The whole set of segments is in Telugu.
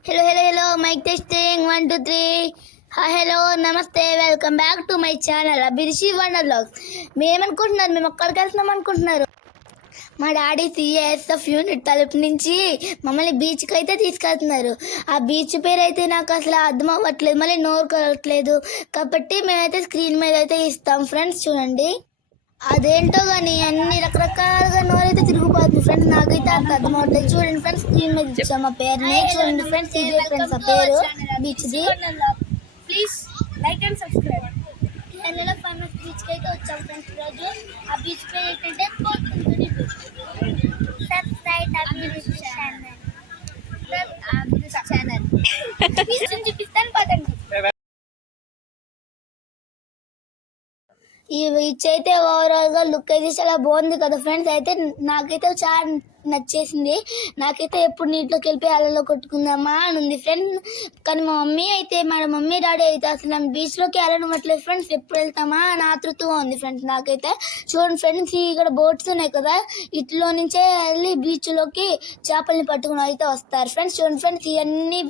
Hello, mic testing 1 2 3. Hi, hello, నమస్తే, welcome back to my channel అభిరుచి వండర్ వ్లాగ్స్. మేమనుకుంటున్నారు మేము అక్కడికి వెళ్తున్నాం అనుకుంటున్నారు. మా డాడీ సిఎస్ఎఫ్ యూనిట్ తలుపు నుంచి మమ్మల్ని బీచ్కి అయితే తీసుకెళ్తున్నారు. ఆ బీచ్ పేరు అయితే నాకు అసలు అర్థం అవ్వట్లేదు, మళ్ళీ నోరు కలవట్లేదు. కాబట్టి మేమైతే స్క్రీన్ మీద అయితే ఇస్తాం ఫ్రెండ్స్, చూడండి. అదేంటో కానీ అన్ని రకరకాలుగా నోరైతే తిరిగిపోతుంది ఫ్రెండ్స్. నాకైతే అంత అర్థం అవట్లేదు. చూడండి ఫ్రెండ్స్, స్క్రీన్ మీద ఇచ్చాం మా పేరుని. చూడండి ఫ్రెండ్స్, ఇదే ఫ్రెండ్స్ ఆ పేరు బీచ్ది. Please like and subscribe. కేరళలో ఫేమస్ బీచ్కి అయితే వచ్చాం ఫ్రెండ్స్. ఈరోజు ఆ బీచ్ పేరు ఏంటంటే చూపిస్తాను పదండి. ఈ బీచ్ అయితే ఓవరాల్ గా లుక్ అయితే చాలా బాగుంది కదా ఫ్రెండ్స్. అయితే నాకైతే చాలా నచ్చేసింది. నాకైతే ఎప్పుడు నీటిలోకి వెళ్ళిపోయి అలలో కొట్టుకుందామా అని ఉంది ఫ్రెండ్స్. కానీ మా మమ్మీ డాడీ అయితే అసలు నన్ను బీచ్లోకి వెళ్ళనివ్వట్లేదు ఫ్రెండ్స్. ఎప్పుడు వెళ్తామా అని ఆతృతగా ఉంది ఫ్రెండ్స్ నాకైతే. చూడండి ఫ్రెండ్స్, ఇక్కడ బోట్స్ ఉన్నాయి కదా, ఇట్లో నుంచే వెళ్ళి బీచ్లోకి చేపల్ని పట్టుకుని అయితే వస్తారు ఫ్రెండ్స్. చూడండి ఫ్రెండ్స్, ఇవన్నీ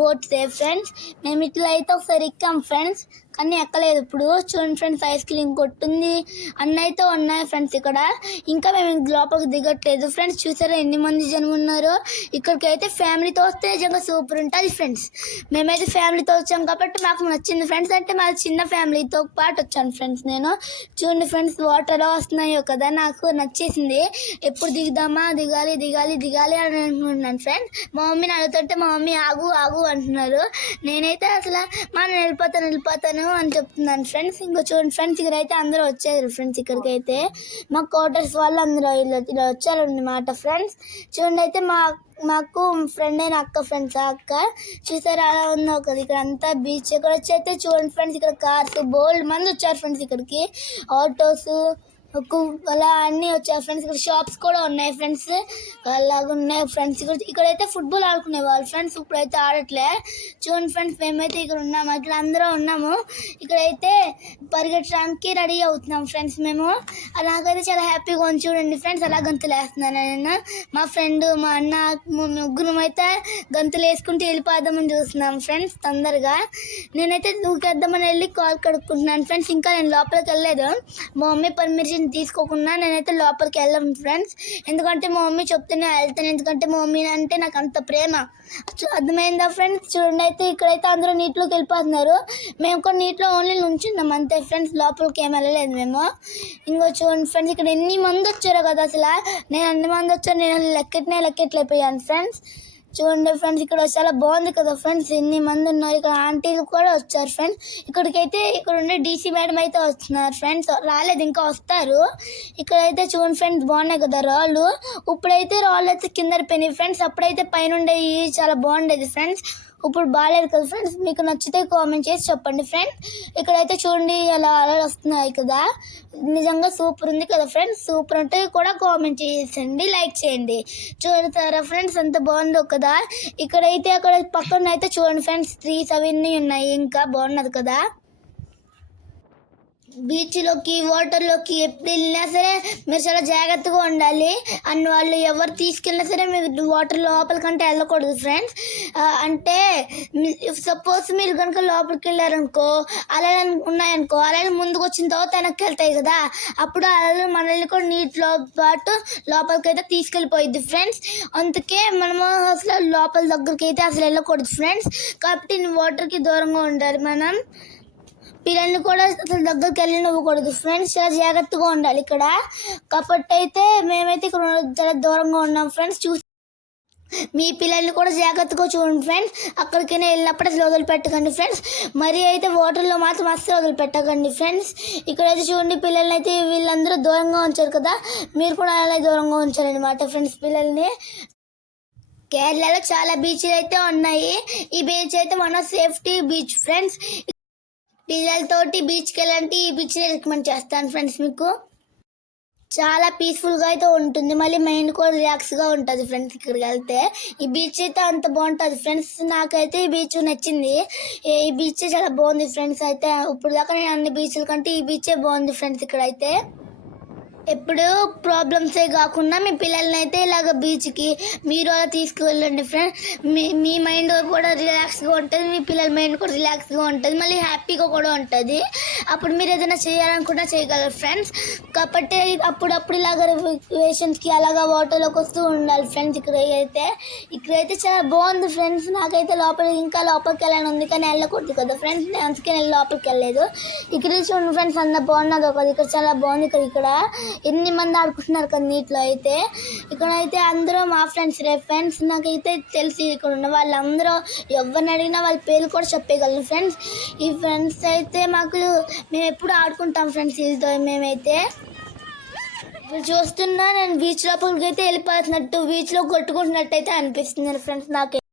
బోట్స్ ఫ్రెండ్స్. మేము ఇట్లా అయితే ఒకసారి ఎక్కాం ఫ్రెండ్స్, కానీ ఎక్కలేదు. ఇప్పుడు చూడండి ఫ్రెండ్స్, ఐస్ క్రీమ్ కొట్టుంది అన్నీ అయితే ఉన్నాయి ఫ్రెండ్స్ ఇక్కడ. ఇంకా మేము లోపలికి దిగట్లేదు ఫ్రెండ్స్. చూసారా ఎన్ని మంది జనం ఉన్నారో. ఇక్కడికి అయితే ఫ్యామిలీతో వస్తే నిజంగా సూపర్ ఉంటుంది ఫ్రెండ్స్. మేమైతే ఫ్యామిలీతో వచ్చాం కాబట్టి మాకు నచ్చింది ఫ్రెండ్స్. అంటే మాది చిన్న ఫ్యామిలీతో పాటు వచ్చాను ఫ్రెండ్స్ నేను. చూడండి ఫ్రెండ్స్, వాటర్ వస్తున్నాయో కదా, నాకు నచ్చేసింది. ఎప్పుడు దిగుదామా, దిగాలి అని అనుకుంటున్నాను ఫ్రెండ్స్. మా మమ్మీని అడుగుతుంటే మా మమ్మీ ఆగు అంటున్నారు. నేనైతే అసలు మనం వెళ్ళిపోతాను అని చెప్తున్నాను ఫ్రెండ్స్. ఇంకా చూడండి ఫ్రెండ్స్, ఇక్కడైతే అందరూ వచ్చారు ఫ్రెండ్స్. ఇక్కడికైతే మా క్వార్టర్స్ వాళ్ళు అందరూ ఇలా వచ్చారన్నమాట ఫ్రెండ్స్. చూడండి, అయితే మాకు ఫ్రెండ్ అయిన అక్క ఫ్రెండ్స్, ఆ అక్క చూసారా అలా ఉందో కదా ఇక్కడ అంతా బీచ్. ఇక్కడ వచ్చి అయితే చూడండి ఫ్రెండ్స్, ఇక్కడ కార్స్ బోల్డ్ మంది వచ్చారు ఫ్రెండ్స్. ఇక్కడికి ఆటోస్ అలా అన్నీ వచ్చాయి ఫ్రెండ్స్. ఇక్కడ షాప్స్ కూడా ఉన్నాయి ఫ్రెండ్స్, అలాగ ఉన్నాయి ఫ్రెండ్స్. ఇక్కడైతే ఫుట్బాల్ ఆడుకునే వాళ్ళు ఫ్రెండ్స్. ఇప్పుడైతే ఆడట్లే. చూడండి ఫ్రెండ్స్, మేమైతే ఇక్కడ ఉన్నాము, ఇట్లా అందరూ ఉన్నాము. ఇక్కడైతే పరిగెట్టడానికి రెడీ అవుతున్నాం ఫ్రెండ్స్ మేము. అలాగైతే చాలా హ్యాపీగా ఉంది. చూడండి ఫ్రెండ్స్, అలా గంతులు వేస్తున్నాను నేను, మా ఫ్రెండ్, మా అన్న, ముగ్గురం అయితే గంతులు వేసుకుంటూ వెళ్ళిపోదామని చూస్తున్నాం ఫ్రెండ్స్ తొందరగా. నేనైతే దూకేద్దామని వెళ్ళి కాల్ కడుక్కుంటున్నాను ఫ్రెండ్స్. ఇంకా నేను లోపలికి వెళ్ళలేదు. మా మమ్మీ పర్మిషన్ తీసుకోకుండా నేనైతే లోపలికి వెళ్ళాను ఫ్రెండ్స్. ఎందుకంటే మా మమ్మీ చెప్తేనే వెళ్తాను, ఎందుకంటే మా మమ్మీ అంటే నాకు అంత ప్రేమ. అర్థమైందా ఫ్రెండ్స్? చూడండి, అయితే ఇక్కడైతే అందరూ నీటిలోకి వెళ్ళిపోతున్నారు. మేము కూడా నీటిలో ఓన్లీ నుంచున్నాం అంతే ఫ్రెండ్స్, లోపలికి ఏం వెళ్ళలేదు మేము. ఇంకో చూడండి ఫ్రెండ్స్, ఇక్కడ ఎన్ని మంది వచ్చారో కదా అసలు. నేను అన్ని మంది వచ్చారు, నేను లెక్కెట్లయిపోయాను ఫ్రెండ్స్. చూడండి ఫ్రెండ్స్, ఇక్కడ చాలా బాగుంది కదా ఫ్రెండ్స్, ఎన్ని మంది ఉన్నారు. ఇక్కడ ఆంటీలు కూడా వచ్చారు ఫ్రెండ్స్. ఇక్కడికైతే ఇక్కడ ఉండే డీసీ మేడం అయితే వస్తున్నారు ఫ్రెండ్స్, రాలేదు, ఇంకా వస్తారు. ఇక్కడైతే చూడండి ఫ్రెండ్స్, బాగున్నాయి కదా రాళ్ళు. ఇప్పుడైతే రాళ్ళు అయితే కింద పోయినాయి ఫ్రెండ్స్. అప్పుడైతే పైన ఉండేవి చాలా బాగుండేది ఫ్రెండ్స్. ఇప్పుడు బాగాలేదు కదా ఫ్రెండ్స్. మీకు నచ్చితే కామెంట్ చేసి చెప్పండి ఫ్రెండ్స్. ఇక్కడైతే చూడండి అలా అలలు వస్తున్నాయి కదా, నిజంగా సూపర్ ఉంది కదా ఫ్రెండ్స్. సూపర్ అంటే కూడా కామెంట్ చేసేయండి, లైక్ చేయండి. చూడతారా ఫ్రెండ్స్ ఎంత బాగుందో కదా. ఇక్కడైతే అక్కడ పక్కన అయితే చూడండి ఫ్రెండ్స్, ట్రీస్ అవన్నీ ఉన్నాయి, ఇంకా బాగున్నది కదా. బీచ్లోకి వాటర్లోకి ఎప్పుడు వెళ్ళినా సరే మీరు చాలా జాగ్రత్తగా ఉండాలి. అండ్ వాళ్ళు ఎవరు తీసుకెళ్ళినా సరే మీరు వాటర్ లోపలికంటే వెళ్ళకూడదు ఫ్రెండ్స్. అంటే సపోజ్ మీరు కనుక లోపలికి వెళ్ళారనుకో, అలలు ఉన్నాయనుకో, అలలు ముందుకు వచ్చిన తర్వాత వెనక్కి వెళ్తాయి కదా, అప్పుడు అలలు మనల్ని కూడా నీటిలో పాటు లోపలికి అయితే తీసుకెళ్ళిపోయిద్ది ఫ్రెండ్స్. అందుకే మనము అసలు లోపల దగ్గరికి అయితే అసలు వెళ్ళకూడదు ఫ్రెండ్స్. కాబట్టి వాటర్కి దూరంగా ఉండాలి మనం. పిల్లల్ని కూడా అసలు దగ్గరికి వెళ్ళనివ్వకూడదు ఫ్రెండ్స్, చాలా జాగ్రత్తగా ఉండాలి ఇక్కడ. కాబట్టి అయితే మేమైతే ఇక్కడ చాలా దూరంగా ఉన్నాం ఫ్రెండ్స్. మీ పిల్లల్ని కూడా జాగ్రత్తగా చూడండి ఫ్రెండ్స్. అక్కడికైనా వెళ్ళినప్పుడు అసలు వదిలిపెట్టకండి ఫ్రెండ్స్. మరీ అయితే వాటర్లో మాత్రం అస్సలు వదిలిపెట్టకండి ఫ్రెండ్స్. ఇక్కడైతే చూడండి, పిల్లల్ని అయితే వీళ్ళందరూ దూరంగా ఉంచారు కదా, మీరు కూడా అలా దూరంగా ఉంచారనమాట ఫ్రెండ్స్ పిల్లల్ని. కేరళలో చాలా బీచ్లు అయితే ఉన్నాయి. ఈ బీచ్ అయితే మన సేఫ్టీ బీచ్ ఫ్రెండ్స్. పిల్లలతోటి బీచ్కి వెళ్ళాలంటే ఈ బీచ్ని రికమెండ్ చేస్తాను ఫ్రెండ్స్. మీకు చాలా పీస్ఫుల్గా అయితే ఉంటుంది, మళ్ళీ మైండ్ కూడా రిలాక్స్గా ఉంటుంది ఫ్రెండ్స్. ఇక్కడికి వెళ్తే ఈ బీచ్ అయితే అంత బాగుంటుంది ఫ్రెండ్స్. నాకైతే ఈ బీచ్ నచ్చింది. ఈ బీచ్ చాలా బాగుంది ఫ్రెండ్స్. అయితే ఇప్పుడు దాకా నేను అన్ని బీచ్ల కంటే ఈ బీచే బాగుంది ఫ్రెండ్స్. ఇక్కడైతే ఎప్పుడు ప్రాబ్లమ్సే కాకుండా మీ పిల్లల్ని అయితే ఇలాగ బీచ్కి మీరు అలా తీసుకువెళ్ళండి ఫ్రెండ్స్. మీ మైండ్ కూడా రిలాక్స్గా ఉంటుంది, మీ పిల్లల మైండ్ కూడా రిలాక్స్గా ఉంటుంది, మళ్ళీ హ్యాపీగా కూడా ఉంటుంది. అప్పుడు మీరు ఏదైనా చేయాలనుకున్నా చేయగలరు ఫ్రెండ్స్. కాబట్టి అప్పుడప్పుడు ఇలాగ రిలేషన్స్కి అలాగా వాటర్లోకి వస్తూ ఉండాలి ఫ్రెండ్స్. ఇక్కడైతే చాలా బాగుంది ఫ్రెండ్స్. నాకైతే ఇంకా లోపలికి వెళ్ళాలని ఉంది, కానీ వెళ్ళకూడదు కదా ఫ్రెండ్స్. నేను అందుకే నేను లోపలికి వెళ్ళలేదు. ఇక్కడ చూడండి ఫ్రెండ్స్, అంత బాగున్నది ఒకటి. ఇక్కడ చాలా బాగుంది. ఇక్కడ ఎన్ని మంది ఆడుకుంటున్నారు కదా నీటిలో అయితే. ఇక్కడైతే అందరూ మా ఫ్రెండ్స్. నాకైతే తెలిసి ఇక్కడ ఉన్న వాళ్ళందరూ ఎవరిని అడిగినా వాళ్ళ పేర్లు కూడా చెప్పగలను ఫ్రెండ్స్. ఈ ఫ్రెండ్స్ అయితే మేము ఎప్పుడు ఆడుకుంటాం ఫ్రెండ్స్ వీళ్ళతో. మేమైతే ఇప్పుడు చూస్తున్నా నేను బీచ్ లోపలికి అయితే వెళ్ళిపోతున్నట్టు, బీచ్లో కొట్టుకుంటున్నట్టు అయితే అనిపిస్తుంది ఫ్రెండ్స్ నాకు.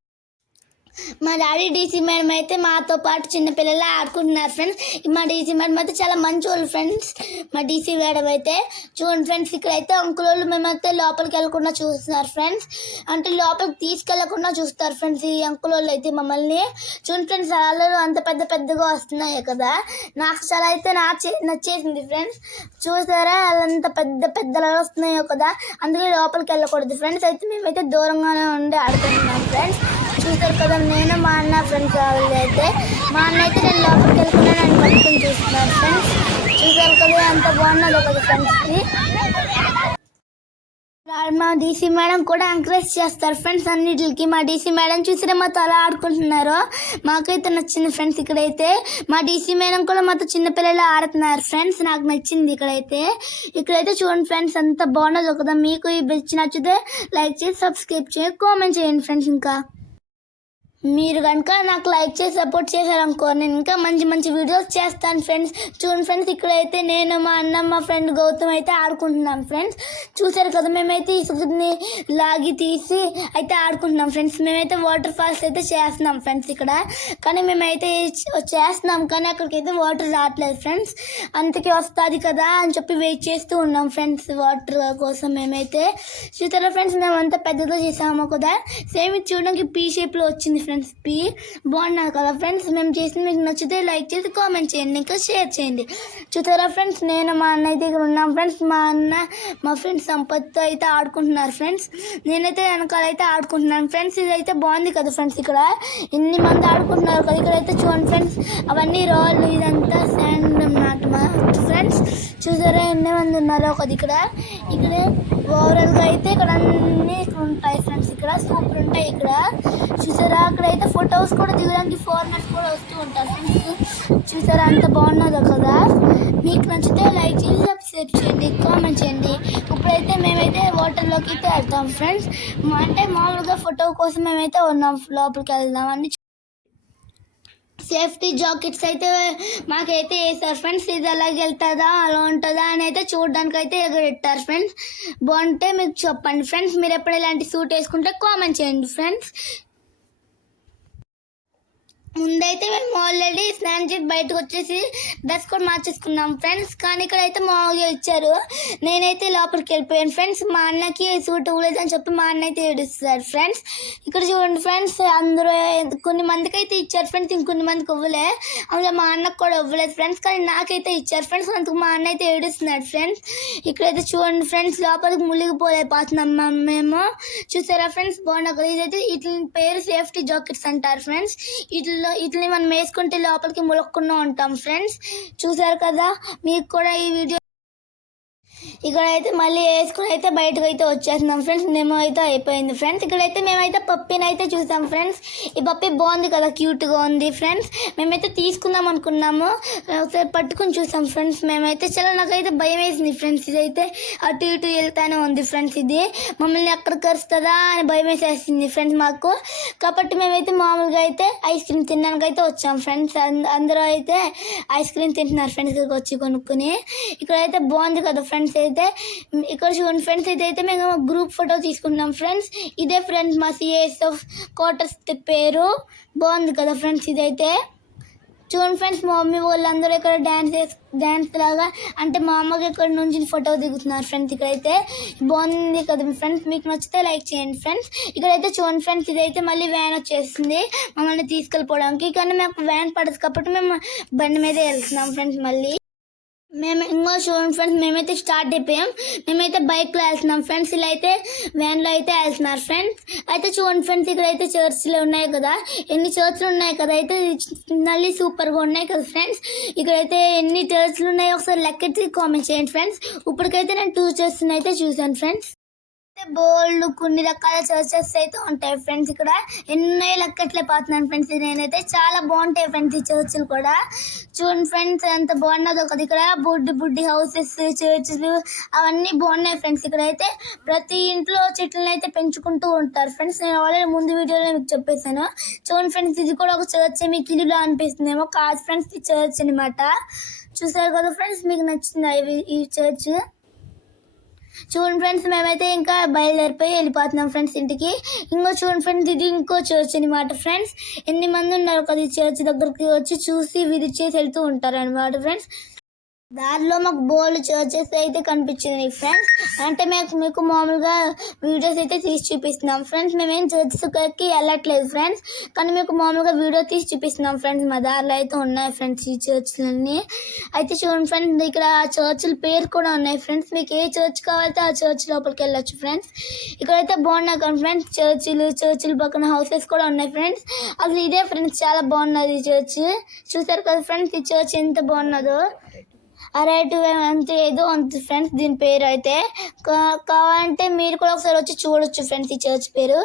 మా డాడీ డీసీ మేడం అయితే మాతో పాటు చిన్నపిల్లలు ఆడుకుంటున్నారు ఫ్రెండ్స్. మా డీసీ మేడం అయితే చాలా మంచి వాళ్ళు ఫ్రెండ్స్. మా డీసీ మేడం అయితే చూడండి ఫ్రెండ్స్, ఇక్కడైతే అంకుల్ వాళ్ళు మేమైతే లోపలికి వెళ్ళకుండా చూస్తున్నారు ఫ్రెండ్స్. అంటే లోపలికి తీసుకెళ్లకుండా చూస్తారు ఫ్రెండ్స్ ఈ అంకుల్ వాళ్ళు అయితే మమ్మల్ని. చూడండి ఫ్రెండ్స్, అలలు అంత పెద్దగా వస్తున్నాయి కదా. నాకు చాలా అయితే నచ్చేసింది ఫ్రెండ్స్. చూసారా అంత పెద్ద అలలు వస్తున్నాయో కదా, అందుకే లోపలికి వెళ్ళకూడదు ఫ్రెండ్స్. అయితే మేమైతే దూరంగానే ఉండి ఆడుకుంటున్నాం ఫ్రెండ్స్. చూసారు కదా, నేను మా అన్న ఫ్రెండ్స్ అయితే మా అన్న అయితే నేను లోపలికి వెళ్ళకుండా నన్ను పట్టుకుని చూస్తున్నాను ఫ్రెండ్స్. చూసారు కదా అంత బాగున్నది ఒకటి ఫ్రెండ్స్కి. మా డీసీ మేడం కూడా ఎంకరేజ్ చేస్తారు ఫ్రెండ్స్ అన్నిటికి. మా డీసీ మేడం చూసినా మాతో అలా ఆడుకుంటున్నారు, మాకైతే నచ్చింది ఫ్రెండ్స్. ఇక్కడైతే మా డీసీ మేడం కూడా మాతో చిన్నపిల్లలు ఆడుతున్నారు ఫ్రెండ్స్, నాకు నచ్చింది. ఇక్కడైతే చూడండి ఫ్రెండ్స్, అంత బాగున్నది ఒకదా. మీకు ఈ బీచ్ నచ్చితే లైక్ చేసి సబ్స్క్రైబ్ చేయండి, కామెంట్ చేయండి ఫ్రెండ్స్. ఇంకా మీరు కనుక నాకు లైక్ చేసి సపోర్ట్ చేశారనుకో, నేను ఇంకా మంచి వీడియోస్ చేస్తాను ఫ్రెండ్స్. చూడండి ఫ్రెండ్స్, ఇక్కడైతే నేను మా అన్న మా ఫ్రెండ్ గౌతమ్ అయితే ఆడుకుంటున్నాం ఫ్రెండ్స్. చూసారు కదా, మేమైతే ఇసుకని లాగి తీసి అయితే ఆడుకుంటున్నాం ఫ్రెండ్స్. మేమైతే వాటర్ ఫాల్స్ అయితే చేస్తున్నాం ఫ్రెండ్స్ ఇక్కడ. కానీ మేమైతే చేస్తున్నాం, కానీ అక్కడికైతే వాటర్ రావట్లేదు ఫ్రెండ్స్. అందుకే వస్తుంది కదా అని చెప్పి వెయిట్ చేస్తూ ఉన్నాం ఫ్రెండ్స్ వాటర్ కోసం. మేమైతే చూసారా ఫ్రెండ్స్, మేమంతా పెద్దగా చేసాము కదా. సేమ్ ఇది చూడడానికి పీ షేప్లో వచ్చింది ఫ్రెండ్స్. పీ బాగున్నారు కదా ఫ్రెండ్స్. మేము చేసింది మీకు నచ్చితే లైక్ చేసి కామెంట్ చేయండి, ఇంకా షేర్ చేయండి. చూసారా ఫ్రెండ్స్, నేను మా అన్న అయితే ఇక్కడ ఉన్నాం ఫ్రెండ్స్. మా అన్న మా ఫ్రెండ్స్ సంపత్తో అయితే ఆడుకుంటున్నారు ఫ్రెండ్స్. నేనైతే వెనకాల అయితే ఆడుకుంటున్నాను ఫ్రెండ్స్. ఇదైతే బాగుంది కదా ఫ్రెండ్స్. ఇక్కడ ఎన్ని మంది ఆడుకుంటున్నారు కదా. ఇక్కడైతే చూడండి ఫ్రెండ్స్, అవన్నీ రాళ్ళు, ఇదంతా శాండ్ అన్నమాట ఫ్రెండ్స్. చూసారా ఎన్ని మంది ఉన్నారో ఒక ఇక్కడే ఓవరాల్గా అయితే ఇక్కడ అన్నీ ఉంటాయి ఫ్రెండ్స్. ఇక్కడ సూపర్ ఉంటాయి. ఇక్కడ చూసారా, అక్కడైతే ఫొటోస్ కూడా దిగడానికి ఫార్మర్స్ కూడా వస్తూ ఉంటారు ఫ్రెండ్స్. చూసారా అంత బాగున్నదో కదా. మీకు నచ్చితే లైక్ చేసి సబ్స్క్రైబ్ చేయండి, కామెంట్ చేయండి. ఇప్పుడైతే మేమైతే వాటర్లోకి అయితే వెళ్తాం ఫ్రెండ్స్. అంటే మామూలుగా ఫోటో కోసం మేమైతే ఉన్నాం, లోపలికి వెళ్దాం అని. సేఫ్టీ జాకెట్స్ అయితే మాకైతే వేసారు ఫ్రెండ్స్. ఇది అలాగే వెళ్తుందా అలా ఉంటుందా అని అయితే చూడడానికి అయితే ఎగరెట్టారు ఫ్రెండ్స్. బాగుంటే మీకు చెప్పండి ఫ్రెండ్స్. మీరు ఎప్పుడు ఇలాంటి సూట్ వేసుకుంటే కామెంట్ చేయండి ఫ్రెండ్స్. ముందైతే మేము ఆల్రెడీ స్నానం చేసి బయటకు వచ్చేసి డ్రెస్ కూడా మార్చేసుకున్నాం ఫ్రెండ్స్. కానీ ఇక్కడైతే మామూలుగా ఇచ్చారు. నేనైతే లోపలికి వెళ్ళిపోయాను ఫ్రెండ్స్. మా అన్నకి సూట్ ఇవ్వలేదని చెప్పి మా అన్న అయితే ఏడుస్తారు ఫ్రెండ్స్. ఇక్కడ చూడండి ఫ్రెండ్స్, అందరూ కొన్ని మందికి అయితే ఇచ్చారు ఫ్రెండ్స్, ఇంకొన్ని మందికి ఇవ్వలే. అందులో మా అన్నకు కూడా ఇవ్వలేదు ఫ్రెండ్స్, కానీ నాకైతే ఇచ్చారు ఫ్రెండ్స్. అందుకు మా అన్న అయితే ఏడుస్తున్నాడు ఫ్రెండ్స్. ఇక్కడైతే చూడండి ఫ్రెండ్స్, లోపలికి మునిగిపోలేకపోతున్నాం మేము. చూసారా ఫ్రెండ్స్, బాగుండదు. ఇదైతే వీటి పేరు సేఫ్టీ జాకెట్స్ అంటారు ఫ్రెండ్స్. వీటిని మనం వేసుకుంటే లోపలికి ములక్కుండా ఉంటాం ఫ్రెండ్స్. చూసారు కదా, మీకు కూడా ఈ వీడియో ఇక్కడైతే మళ్ళీ వేసుకుని అయితే బయటకు అయితే వచ్చేస్తున్నాం ఫ్రెండ్స్. మేము అయితే అయిపోయింది ఫ్రెండ్స్. ఇక్కడైతే మేమైతే పప్పిని అయితే చూసాం ఫ్రెండ్స్. ఈ పప్పి బాగుంది కదా, క్యూట్గా ఉంది ఫ్రెండ్స్. మేమైతే తీసుకుందాం అనుకున్నాము, ఒకసారి పట్టుకుని చూసాం ఫ్రెండ్స్. మేమైతే చాలా నాకైతే భయం వేసింది ఫ్రెండ్స్. ఇదైతే అటు ఇటు వెళ్తానే ఉంది ఫ్రెండ్స్. ఇది మమ్మల్ని ఎక్కడ కరుస్తుందా అని భయం వేసేసింది ఫ్రెండ్స్ మాకు. కాబట్టి మేమైతే మామూలుగా అయితే ఐస్ క్రీమ్ తినడానికి అయితే వచ్చాం ఫ్రెండ్స్. అందరూ అయితే ఐస్ క్రీమ్ తింటున్నారు ఫ్రెండ్స్ ఇక్కడికి వచ్చి కొనుక్కుని. ఇక్కడైతే బాగుంది కదా ఫ్రెండ్స్. అయితే ఇక్కడ చూడండి ఫ్రెండ్స్, ఇదైతే మేము గ్రూప్ ఫోటో తీసుకున్నాం ఫ్రెండ్స్. ఇదే ఫ్రెండ్స్ మా సిఎస్ఎఫ్ క్వార్టర్స్ పేరు. బాగుంది కదా ఫ్రెండ్స్. ఇదైతే చూడండి ఫ్రెండ్స్, మా మమ్మీ వాళ్ళందరూ ఇక్కడ డ్యాన్స్ లాగా అంటే మా అమ్మకి ఇక్కడ నుంచి ఫోటో దిగుతున్నారు ఫ్రెండ్స్. ఇక్కడైతే బాగుంది కదా ఫ్రెండ్స్. మీకు నచ్చితే లైక్ చేయండి ఫ్రెండ్స్. ఇక్కడైతే చూడండి ఫ్రెండ్స్, ఇదైతే మళ్ళీ వ్యాన్ వచ్చేస్తుంది మమ్మల్ని తీసుకెళ్ళిపోవడానికి. కానీ మాకు వ్యాన్ పడదు కాబట్టి మేము బండి మీదే వెళ్తున్నాం ఫ్రెండ్స్. మళ్ళీ మేము ఇంకో చూడండి ఫ్రెండ్స్, మేమైతే స్టార్ట్ అయిపోయాం. మేమైతే బైక్లో వెళ్తున్నాం ఫ్రెండ్స్, ఇలా అయితే వ్యాన్లో అయితే వెళ్తున్నారు ఫ్రెండ్స్. అయితే చూడండి ఫ్రెండ్స్, ఇక్కడైతే చర్చ్లు ఉన్నాయి కదా, ఎన్ని చర్చ్లు ఉన్నాయి కదా, అయితే మళ్ళీ సూపర్గా ఉన్నాయి కదా ఫ్రెండ్స్. ఇక్కడైతే ఎన్ని చర్చ్లు ఉన్నాయో ఒకసారి లెక్కెట్టి కామెంట్ చేయండి ఫ్రెండ్స్. ఇప్పటికైతే నేను 2 చర్చ్ని అయితే చూశాను ఫ్రెండ్స్. బోల్డ్ కొన్ని రకాల చర్చెస్ అయితే ఉంటాయి ఫ్రెండ్స్. ఇక్కడ ఎన్నో లెక్కట్లే పోతున్నాను ఫ్రెండ్స్. నేనైతే చాలా బాగుంటాయి ఫ్రెండ్స్ ఈ చర్చిలు కూడా. చూడండి ఫ్రెండ్స్ ఎంత బాగున్నదో కదా. ఇక్కడ బుడ్డి హౌసెస్, చర్చిలు అవన్నీ బాగున్నాయి ఫ్రెండ్స్. ఇక్కడైతే ప్రతి ఇంట్లో చెట్లను అయితే పెంచుకుంటూ ఉంటారు ఫ్రెండ్స్. నేను ఆల్రెడీ ముందు వీడియోలో మీకు చెప్పేశాను. చూడండి ఫ్రెండ్స్, ఇది కూడా ఒక చర్చ్. మీకు ఇల్లులో అనిపిస్తుందేమో, కాదు ఫ్రెండ్స్, ఈ చర్చ్ అనమాట. చూసారు కదా ఫ్రెండ్స్, మీకు నచ్చిందా ఈ చర్చ్? చూడండి ఫ్రెండ్స్, మేమైతే ఇంకా బయలుదేరిపోయి వెళ్ళిపోతున్నాం ఫ్రెండ్స్ ఇంటికి. చూడండి ఫ్రెండ్స్, ఇది ఇంకో చర్చ్ అనమాట ఫ్రెండ్స్. ఎన్ని మంది ఉన్నారు కదా ఈ చర్చ్ దగ్గరికి వచ్చి చూసి విజిట్ చేసి వెళ్తూ ఉంటారు అనమాట ఫ్రెండ్స్. దారిలో మాకు బోల్డ్ చర్చెస్ అయితే కనిపించింది ఫ్రెండ్స్. అంటే మీకు మామూలుగా వీడియోస్ అయితే తీసి చూపిస్తున్నాం ఫ్రెండ్స్. మేమేం చర్చెస్కి వెళ్ళట్లేదు ఫ్రెండ్స్, కానీ మీకు మామూలుగా వీడియో తీసి చూపిస్తున్నాం ఫ్రెండ్స్. మా దారిలో అయితే ఉన్నాయి ఫ్రెండ్స్ ఈ చర్చ్లన్నీ. అయితే చూడండి ఫ్రెండ్స్, ఇక్కడ చర్చిల పేరు కూడా ఉన్నాయి ఫ్రెండ్స్. మీకు ఏ చర్చ్ కావాలంటే ఆ చర్చ్ లోపలికి వెళ్ళొచ్చు ఫ్రెండ్స్. ఇక్కడైతే బాగున్నాయి కదా ఫ్రెండ్స్, చర్చిల పక్కన హౌసెస్ కూడా ఉన్నాయి ఫ్రెండ్స్. అసలు ఇదే ఫ్రెండ్స్ చాలా బాగున్నది ఈ చర్చ్. చూసారు కదా ఫ్రెండ్స్, ఈ చర్చ్ ఎంత బాగున్నదో. అరైటు అంత ఏదో అంత ఫ్రెండ్స్ దీని పేరు అయితే. కావాలంటే మీరు కూడా ఒకసారి వచ్చి చూడొచ్చు ఫ్రెండ్స్ ఈ చర్చ్ పేరు.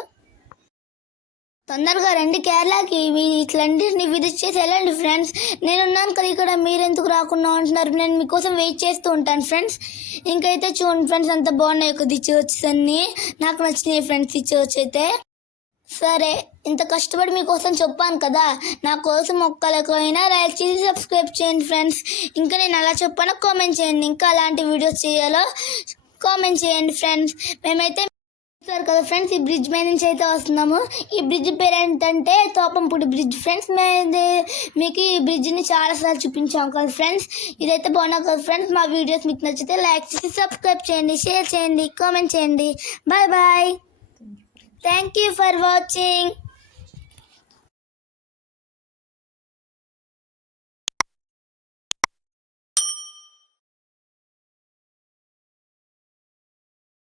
తొందరగా రండి కేరళకి, ఇట్లంటిని విజిట్ చేసి వెళ్ళండి ఫ్రెండ్స్. నేనున్నాను కదా ఇక్కడ, మీరు ఎందుకు రాకుండా ఉంటున్నారు? నేను మీకోసం వెయిట్ చేస్తూ ఉంటాను ఫ్రెండ్స్. ఇంకైతే చూడండి ఫ్రెండ్స్, అంత బాగున్నాయి కదా ఈ చర్చెస్ అన్నీ. నాకు నచ్చినాయి ఫ్రెండ్స్ ఈ చర్చ్ అయితే. సరే, ఇంత కష్టపడి మీకోసం చెప్పాను కదా, నా కోసం ఒక్కలకైనా లైక్ చేసి సబ్స్క్రైబ్ చేయండి ఫ్రెండ్స్. ఇంకా నేను అలా చెప్పాను కామెంట్ చేయండి, ఇంకా అలాంటి వీడియోస్ చేయాలో కామెంట్ చేయండి ఫ్రెండ్స్. మేమైతే చూసారు కదా ఫ్రెండ్స్, ఈ బ్రిడ్జ్ మీద నుంచి అయితే వస్తున్నాము. ఈ బ్రిడ్జ్ పేరు ఏంటంటే తోపంపూడి బ్రిడ్జ్ ఫ్రెండ్స్. మీకు ఈ బ్రిడ్జ్ని చాలాసార్లు చూపించాం కదా ఫ్రెండ్స్. ఇదైతే బాగున్నాయి కదా ఫ్రెండ్స్. మా వీడియోస్ మీకు నచ్చితే లైక్ చేసి సబ్స్క్రైబ్ చేయండి, షేర్ చేయండి, కామెంట్ చేయండి. Bye bye. Thank you for watching.